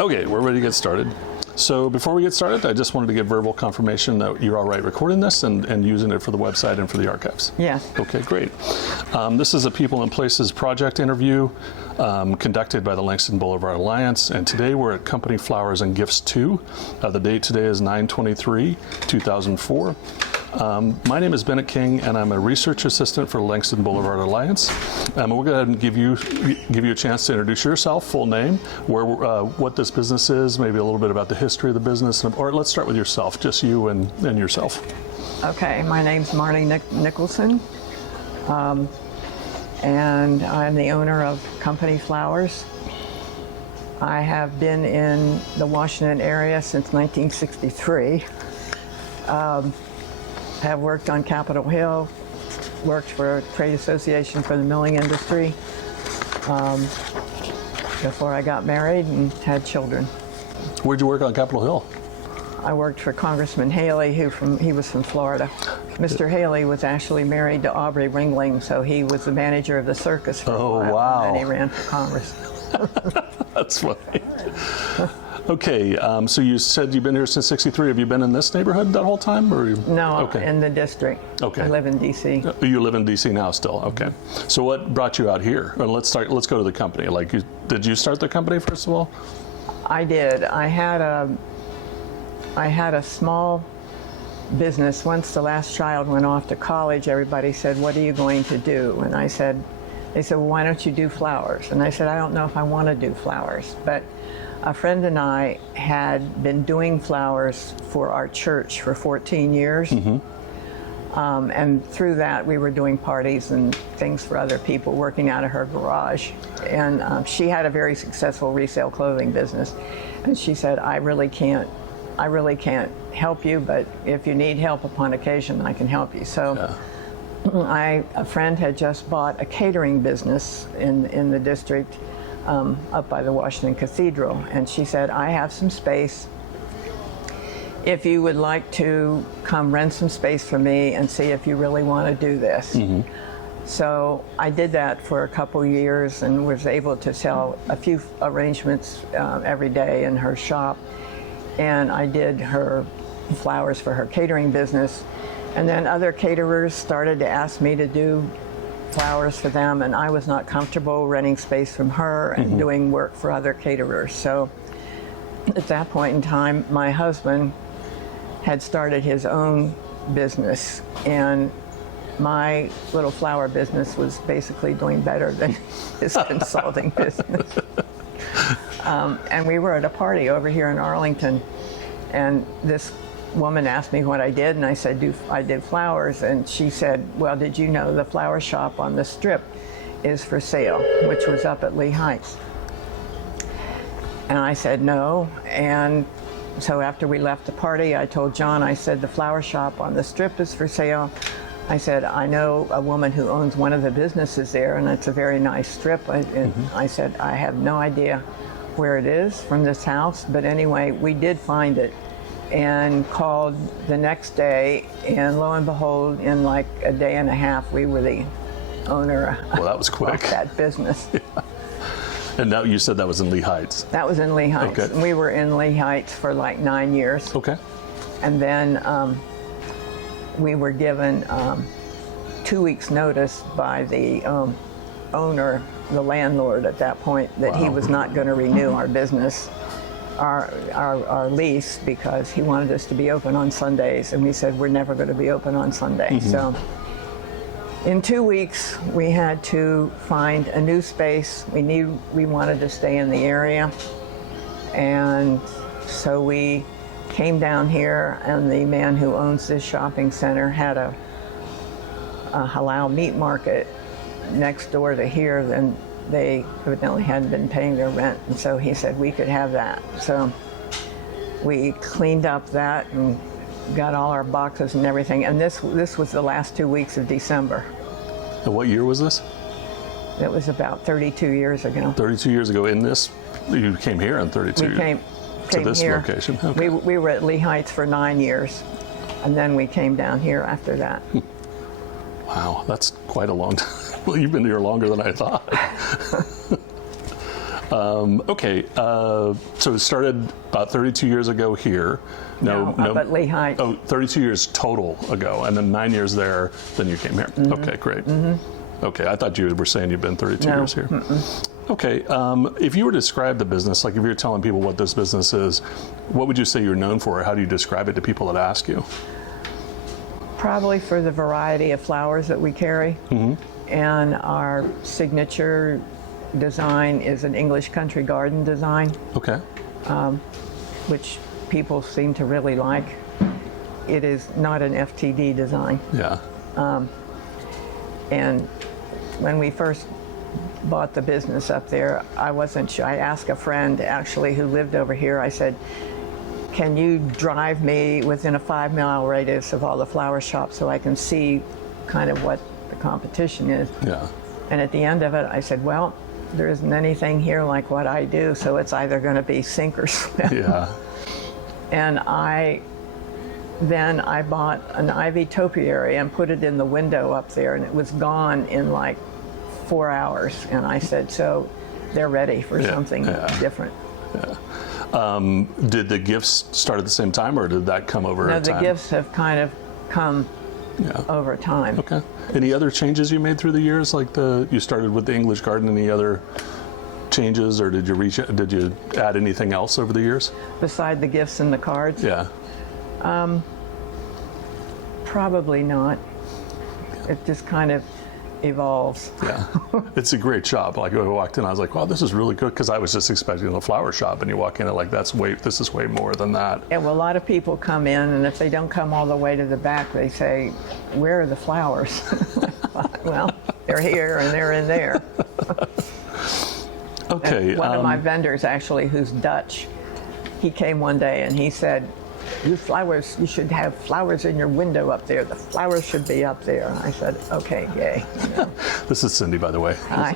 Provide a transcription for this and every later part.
Okay, we're ready to get started. So before we get started, I just wanted to get verbal confirmation that you're all right recording this and using it for the website and for the archives. Yes. Okay, great. This is a People and Places project interview conducted by the Langston Boulevard Alliance, and today we're at Company Flowers and Gifts 2. The date today is 9/23/2004. My name is Bennett King, and I'm a research assistant for Langston Boulevard Alliance. We'll go ahead and give you a chance to introduce yourself, full name, what this business is, maybe a little bit about the history of the business, or let's start with yourself, just you and yourself. Okay, my name's Marnie Nicholson, and I'm the owner of Company Flowers. I have been in the Washington area since 1963. Have worked on Capitol Hill, worked for a trade association for the milling industry before I got married and had children. Where'd you work on Capitol Hill? I worked for Congressman Haley, he was from Florida. Mr. Haley was actually married to Aubrey Ringling, so he was the manager of the circus for a while. Wow. And then he ran for Congress. That's funny. Okay, so you said you've been here since '63. Have you been in this neighborhood that whole time? Or No, okay. in the district. Okay. I live in D.C. You live in D.C. now still, okay. So what brought you out here? Well, let's go to the company. Did you start the company first of all? I did. I had a small business. Once the last child went off to college, everybody said, "What are you going to do?" And they said, well, why don't you do flowers? And I said, I don't know if I want to do flowers. But a friend and I had been doing flowers for our church for 14 years. Mm-hmm. And through that, we were doing parties and things for other people, working out of her garage. And she had a very successful resale clothing business. And she said, I really can't help you, but if you need help upon occasion, I can help you. So yeah. A friend had just bought a catering business in the district up by the Washington Cathedral. And she said, I have some space. If you would like to come rent some space for me and see if you really want to do this. Mm-hmm. So I did that for a couple years and was able to sell a few arrangements every day in her shop. And I did her flowers for her catering business. And then other caterers started to ask me to do flowers for them, and I was not comfortable renting space from her and mm-hmm. doing work for other caterers. So at that point in time, my husband had started his own business, and my little flower business was basically doing better than his consulting business. And we were at a party over here in Arlington, and this woman asked me what I did, and I said, I did flowers, and she said, well, did you know the flower shop on the Strip is for sale, which was up at Lee Heights? And I said, no. And so after we left the party, I told John, I said, the flower shop on the Strip is for sale. I said, I know a woman who owns one of the businesses there, and it's a very nice strip. Mm-hmm. I said, I have no idea where it is from this house, but anyway, we did find it and called the next day, and lo and behold, in like a day and a half, we were the owner well, that was quick. Of that business. Yeah. And now you said that was in Lee Heights. That was in Lee Heights. Okay. We were in Lee Heights for like 9 years. Okay. And then we were given 2 weeks notice by the owner, the landlord at that point, that wow. he was not going to renew our business, our lease, because he wanted us to be open on Sundays, and we said we're never going to be open on Sundays. Mm-hmm. So in 2 weeks we had to find a new space. We wanted to stay in the area, and so we came down here, and the man who owns this shopping center had a halal meat market next door to here. Then they evidently hadn't been paying their rent, and so he said we could have that. So we cleaned up that and got all our boxes and everything, and this was the last 2 weeks of December. And what year was this? It was about 32 years ago. 32 years ago. In this, you came here in 32 years. Came to this here. Location. Okay. We were at Lee Heights for 9 years, and then we came down here after that. Wow, that's quite a long time. Well, you've been here longer than I thought. Okay, so it started about 32 years ago here. No, up at Lehigh. Oh, 32 years total ago, and then 9 years there, then you came here. Okay, great. Okay, I thought you were saying you've been 32 years here. Okay, if you were to describe the business, like if you were telling people what this business is, what would you say you're known for? How do you describe it to people that ask you? Probably for the variety of flowers that we carry. And our signature design is an English country garden design, Okay. which people seem to really like. It is not an FTD design. Yeah. And when we first bought the business up there, I wasn't sure. I asked a friend actually who lived over here, I said, can you drive me within a 5-mile radius of all the flower shops so I can see kind of what the competition is? Yeah. And at the end of it, I said, well, there isn't anything here like what I do, so it's either going to be sink or swim. Yeah. And then I bought an ivy topiary and put it in the window up there, and it was gone in like 4 hours. And I said, so they're ready for something different. Yeah. Did the gifts start at the same time, or did that come over No, time? the gifts have kind of come over time. Okay. Any other changes you made through the years? Like you started with the English garden. Any other changes, or did you add anything else over the years? Beside the gifts and the cards? Yeah. Probably not. It just kind of evolves. Yeah. It's a great shop. Like when I walked in, I was like, wow, this is really good, because I was just expecting a flower shop, and you walk in and like, this is way more than that. Yeah, well, a lot of people come in, and if they don't come all the way to the back, they say, where are the flowers? Well, they're here and they're in there. Okay. And one of my vendors, actually, who's Dutch, he came one day and he said, you should have flowers in your window up there. The flowers should be up there. I said, okay, yay. You know. This is Cindy, by the way. Hi.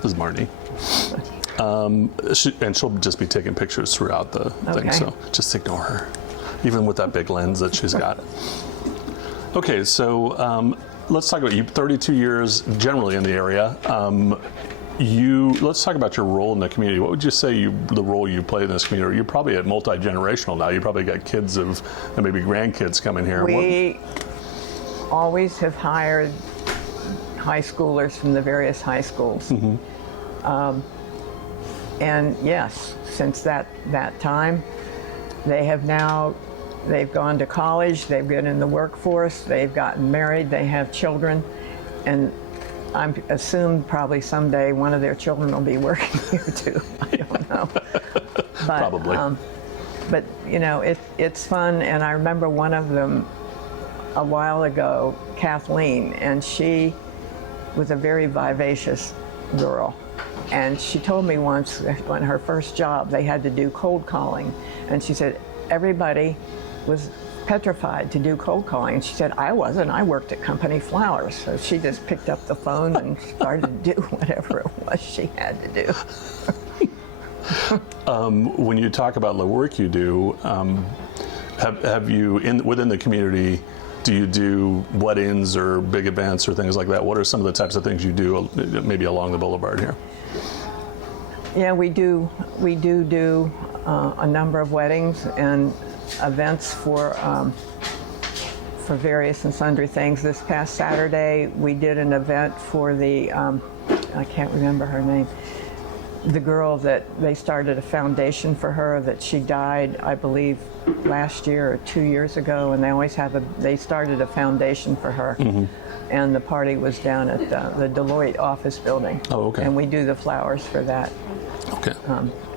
This is Marnie. And she'll just be taking pictures throughout the thing, so just ignore her, even with that big lens that she's got. Okay, so let's talk about you. 32 years generally in the area. Let's talk about your role in the community. What would you say the role you play in this community? You're probably at multi-generational now. You probably got kids and maybe grandkids coming here. We always have hired high schoolers from the various high schools. And yes, since that time, they've gone to college, they've been in the workforce, they've gotten married, they have children, and I assume probably someday one of their children will be working here too. I don't know. But, Probably. But you know, it's fun, and I remember one of them a while ago, Kathleen, and she was a very vivacious girl. And she told me once, on her first job, they had to do cold calling, and she said everybody was petrified to do cold calling. And she said, I wasn't. I worked at Company Flowers. So she just picked up the phone and started to do whatever it was she had to do. When you talk about the work you do, have you, within the community, do you do weddings or big events or things like that? What are some of the types of things you do maybe along the boulevard here? Yeah, we do a number of weddings and events for various and sundry things. This past Saturday, we did an event for the, I can't remember her name, the girl that they started a foundation for her, that she died, I believe, last year or 2 years ago, and they started a foundation for her. And the party was down at the Deloitte office building. Oh, okay. And we do the flowers for that. Okay.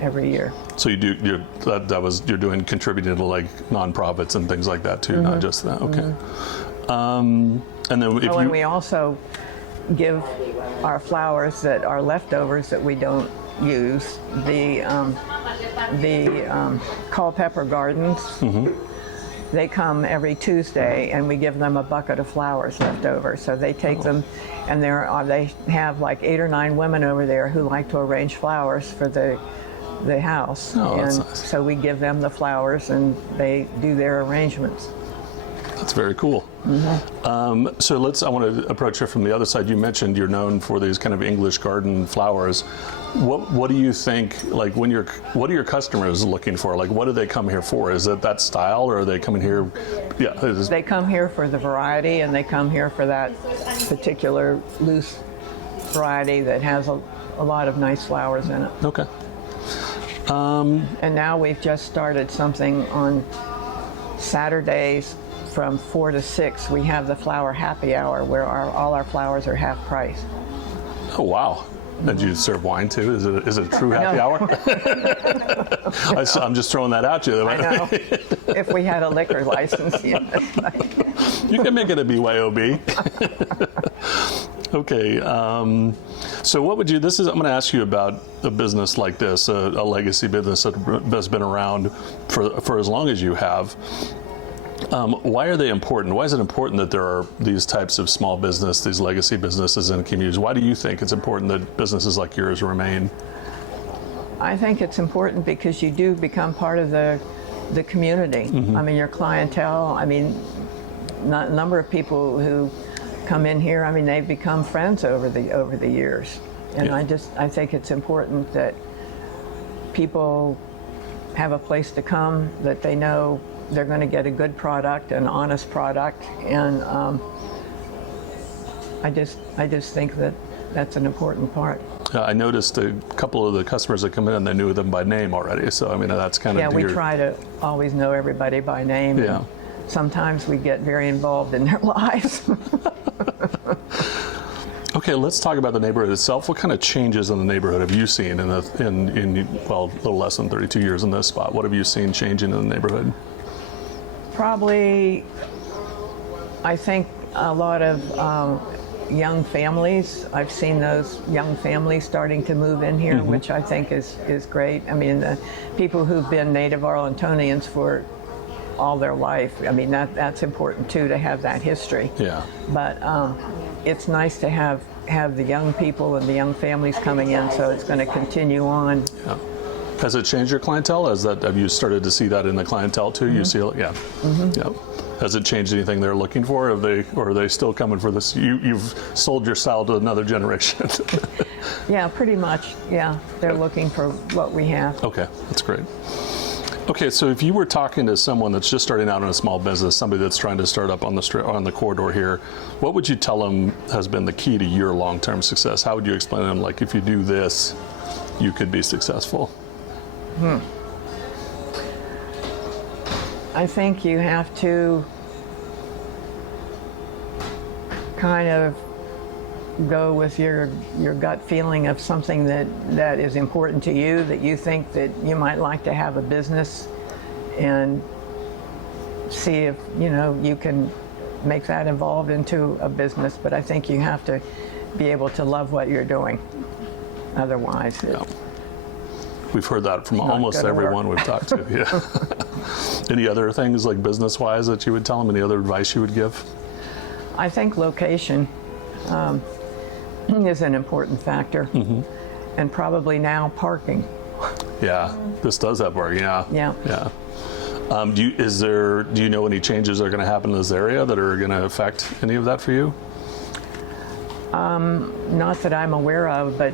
Every year. So you're doing contributing to like nonprofits and things like that too, not just that. Okay. And then and we also give our flowers that are leftovers that we don't use. The Culpeper Gardens. They come every Tuesday, and we give them a bucket of flowers left over. So they take them, and they have like 8 or 9 women over there who like to arrange flowers for the house. Oh, and that's nice. so we give them the flowers, and they do their arrangements. That's very cool. So I want to approach it from the other side. You mentioned you're known for these kind of English garden flowers. What do you think, like what are your customers looking for? Like what do they come here for? Is it that style, or are they coming here? Yeah. They come here for the variety, and they come here for that particular loose variety that has a lot of nice flowers in it. Okay. And now we've just started something on Saturdays from 4 to 6. We have the flower happy hour where all our flowers are half price. Oh, wow. And do you serve wine too? Is it a true happy No. hour? I'm just throwing that out you. I know. If we had a liquor license, yeah. You can make it a BYOB. Okay. So what would you? I'm going to ask you about a business like this, a legacy business that's been around for as long as you have. Why are they important? Why is it important that there are these types of small business, these legacy businesses in communities? Why do you think it's important that businesses like yours remain? I think it's important because you do become part of the community. I mean, your clientele. I mean, a number of people who come in here. I mean, they've become friends over the years, and Yeah. I think it's important that people have a place to come that they know they're going to get a good product, an honest product, and I just think that that's an important part. I noticed a couple of the customers that come in, they knew them by name already. So I mean, that's kind of Yeah, we try to always know everybody by name. Yeah. And sometimes we get very involved in their lives. Okay, let's talk about the neighborhood itself. What kind of changes in the neighborhood have you seen in well, a little less than 32 years in this spot? What have you seen changing in the neighborhood? Probably, I think a lot of young families. I've seen those young families starting to move in here, which I think is great. I mean, the people who've been native Arlingtonians for all their life, I mean, that's important too, to have that history. Yeah. But it's nice to have the young people and the young families coming in, so it's going to continue on. Yeah. Has it changed your clientele? Have you started to see that in the clientele too? You see it? Yeah. Yeah. Has it changed anything they're looking for? Or are they still coming for this? You've sold your style to another generation. Yeah, pretty much. Yeah, they're looking for what we have. Okay, that's great. Okay, so if you were talking to someone that's just starting out in a small business, somebody that's trying to start up on the corridor here, what would you tell them has been the key to your long-term success? How would you explain to them, like, if you do this, you could be successful? I think you have to kind of go with your gut feeling of something that is important to you, that you think that you might like to have a business, and see if you can make that evolve into a business. But I think you have to be able to love what you're doing. Otherwise, Yeah. We've heard that from almost gonna everyone we've talked to. Yeah. Any other things, like business-wise, that you would tell them? Any other advice you would give? I think location is an important factor, and probably now parking. Yeah, this does have parking. Yeah. Yeah. Yeah. Do you know any changes that are going to happen in this area that are going to affect any of that for you? Not that I'm aware of, but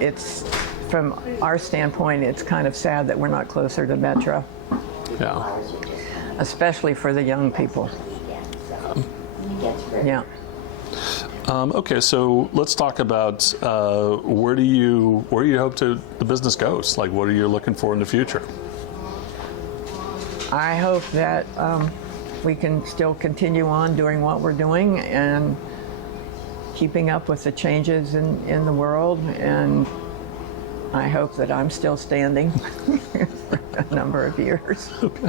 it's, from our standpoint, it's kind of sad that we're not closer to Metro, Yeah. especially for the young people. Yeah. Okay, so let's talk about where do you hope the business goes? Like, what are you looking for in the future? I hope that we can still continue on doing what we're doing and keeping up with the changes in the world, and I hope that I'm still standing for a number of years. Okay.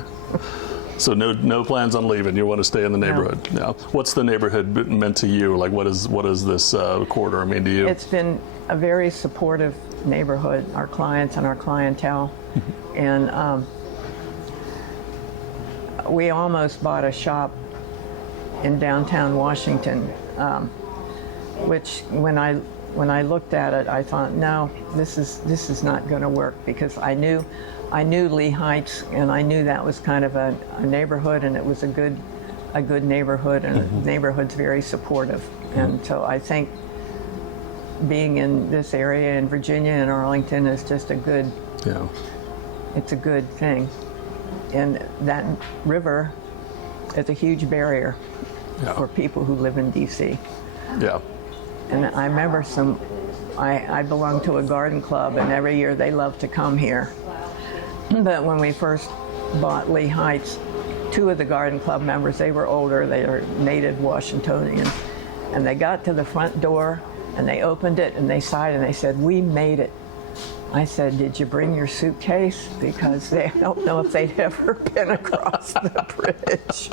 So no plans on leaving. You want to stay in the neighborhood. No. What's the neighborhood meant to you? Like, what does this corridor mean to you? It's been a very supportive neighborhood, our clients and our clientele. And we almost bought a shop in downtown Washington, which when I looked at it, I thought, no, this is not going to work, because I knew Lee Heights, and I knew that was kind of a neighborhood, and it was a good a good neighborhood, and the neighborhood's very supportive. And so I think being in this area in Virginia and Arlington is just a good, it's a good thing. And that river is a huge barrier for people who live in DC. Yeah. And I remember I belong to a garden club, and every year they love to come here. But when we first bought Lee Heights, 2 of the garden club members, they were older, they were native Washingtonians, and they got to the front door and they opened it and they sighed and they said, "We made it." I said, "Did you bring your suitcase?" Because they don't know if they'd ever been across the bridge.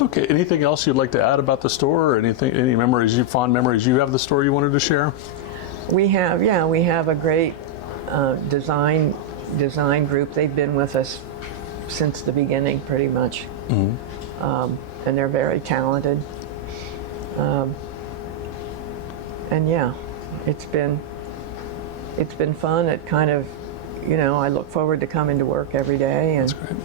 Okay, anything else you'd like to add about the store, or any fond memories you have of the store you wanted to share? We have a great design group. They've been with us since the beginning, pretty much, and they're very talented. And yeah, it's been fun. It kind of, I look forward to coming to work every day. And that's great.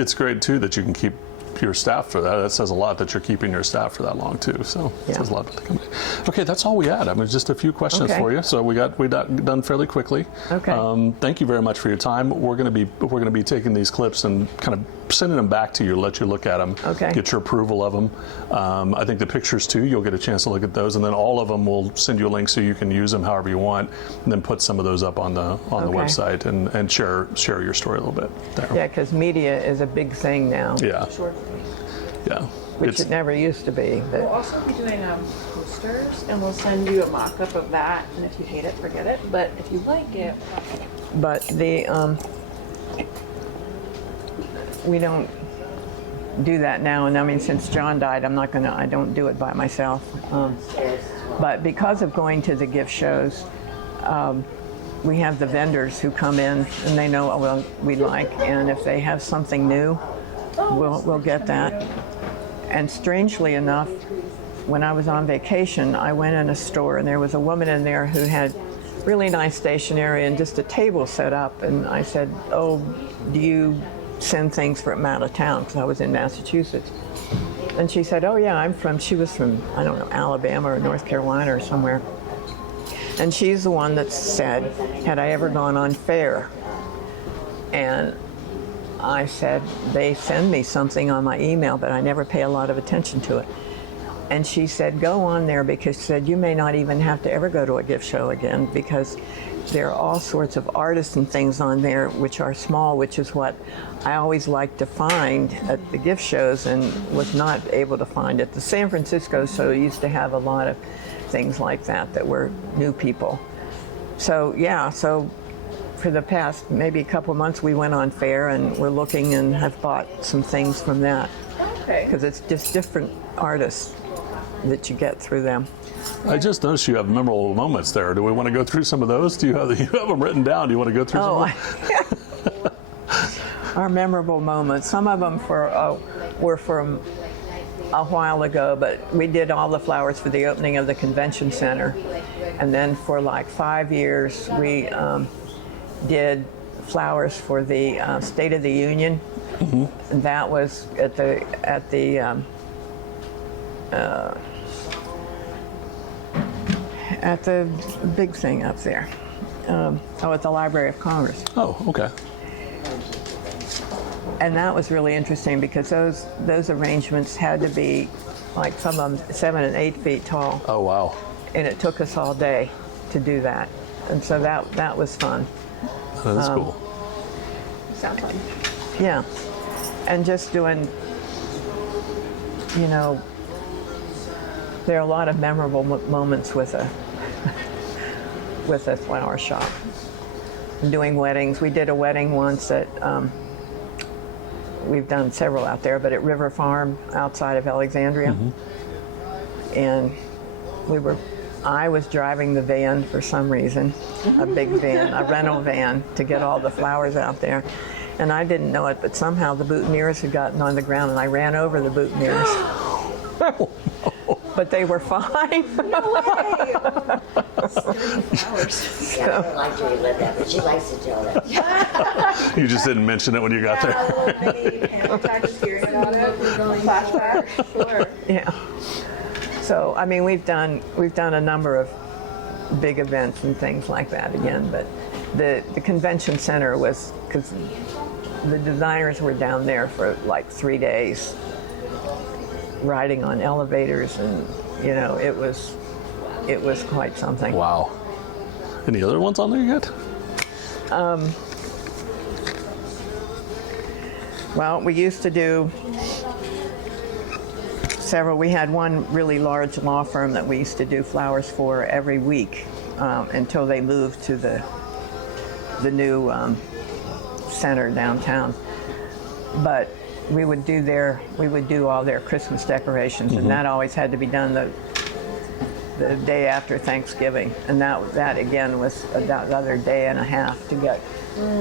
It's great too that you can keep your staff for that. That says a lot that you're keeping your staff for that long too. So it says a lot about the company. Okay, that's all we had. I mean, just a few questions for you. So we got done fairly quickly. Okay. Thank you very much for your time. We're going to be taking these clips and kind of sending them back to you, let you look at them, get your approval of them. I think the pictures too, you'll get a chance to look at those, and then all of them will send you a link so you can use them however you want, and then put some of those up on the website and share your story a little bit there. Yeah, because media is a big thing now. Yeah. Yeah. Which it never used to be. But we'll also be doing posters, and we'll send you a mock-up of that, and if you hate it, forget it, but if you like it. But we don't do that now, and I mean, since John died, I don't do it by myself. But because of going to the gift shows, we have the vendors who come in, and they know what we like, and if they have something new, we'll get that. And strangely enough, when I was on vacation, I went in a store and there was a woman in there who had really nice stationery and just a table set up. And I said, "Oh, do you send things from out of town?" Because I was in Massachusetts. And she said, "Oh yeah, she was from, I don't know, Alabama or North Carolina or somewhere." And she's the one that said, "Had I ever gone on fair?" And I said, "They send me something on my email, but I never pay a lot of attention to it." And she said, "Go on there," because she said, "You may not even have to ever go to a gift show again, because there are all sorts of artists and things on there which are small," which is what I always like to find at the gift shows and was not able to find at the San Francisco. So used to have a lot of things like that were new people. So yeah, so for the past maybe a couple of months we went on fair and we're looking and have bought some things from that. Okay. Because it's just different artists that you get through them. I just noticed you have memorable moments there. Do we want to go through some of those? You have them written down. Do you want to go through some of them? Our memorable moments. Some of them were from a while ago, but we did all the flowers for the opening of the convention center. And then for like 5 years, we did flowers for the State of the Union. And that was at the big thing up there. At the Library of Congress. Oh, okay. And that was really interesting because those arrangements had to be like some of them 7 and 8 feet tall. Oh, wow. And it took us all day to do that. And so that was fun. That is cool. Sounds fun. Yeah. And just doing, there are a lot of memorable moments with a flower shop. And doing weddings. We did a wedding once at, we've done several out there, but at River Farm outside of Alexandria. And I was driving the van for some reason, a big van, a rental van, to get all the flowers out there. And I didn't know it, but somehow the boutonnieres had gotten on the ground and I ran over the boutonnieres. but they were fine. No way! Flowers. Yeah, I don't like Julie Lynn that, but she likes to tell that. You just didn't mention it when you got there. A little mini panic attack just hearing about it. Flashback. Sure. Yeah. So I mean, we've done a number of big events and things like that again, but the convention center was, because the designers were down there for like 3 days, riding on elevators, and you know, it was quite something. Wow. Any other ones on there yet? Well, we used to do several. We had one really large law firm that we used to do flowers for every week until they moved to the new center downtown. But we would do all their Christmas decorations, and that always had to be done the day after Thanksgiving, and that again was another day and a half to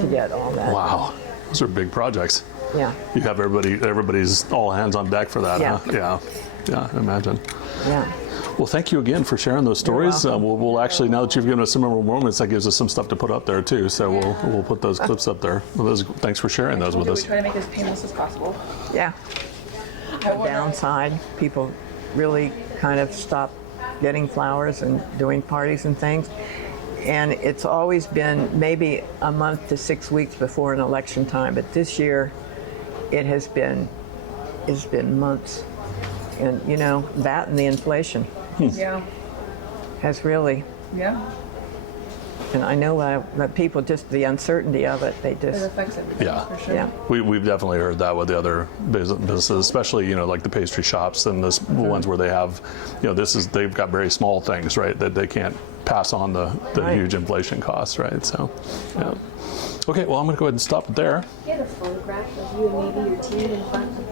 get all that. Wow. Those are big projects. Yeah. You have everybody's all hands on deck for that, Yeah. huh? Yeah, I imagine. Yeah. Well, thank you again for sharing those stories. welcome. We'll actually, now that you've given us some memorable moments, that gives us some stuff to put up there too. So we'll put those clips up there. Well, thanks for sharing those with We us. try to make it as painless as possible. Yeah. I The downside, people really kind of stopped getting flowers and doing parties and things. And it's always been maybe a month to 6 weeks before an election time, but this year it's been months. And you know, that and the inflation Yeah. has really, Yeah. and I know that people, just the uncertainty of it, they It just, affects everything. Yeah. For sure. yeah. We've definitely heard that with the other businesses, especially, you know, like the pastry shops and the ones where they have, you know, they've got very small things, right, that they can't pass on the Right. huge inflation costs, right? So, yeah. Okay, well, I'm going to go ahead and stop it there. Get a photograph of you and maybe your team in front of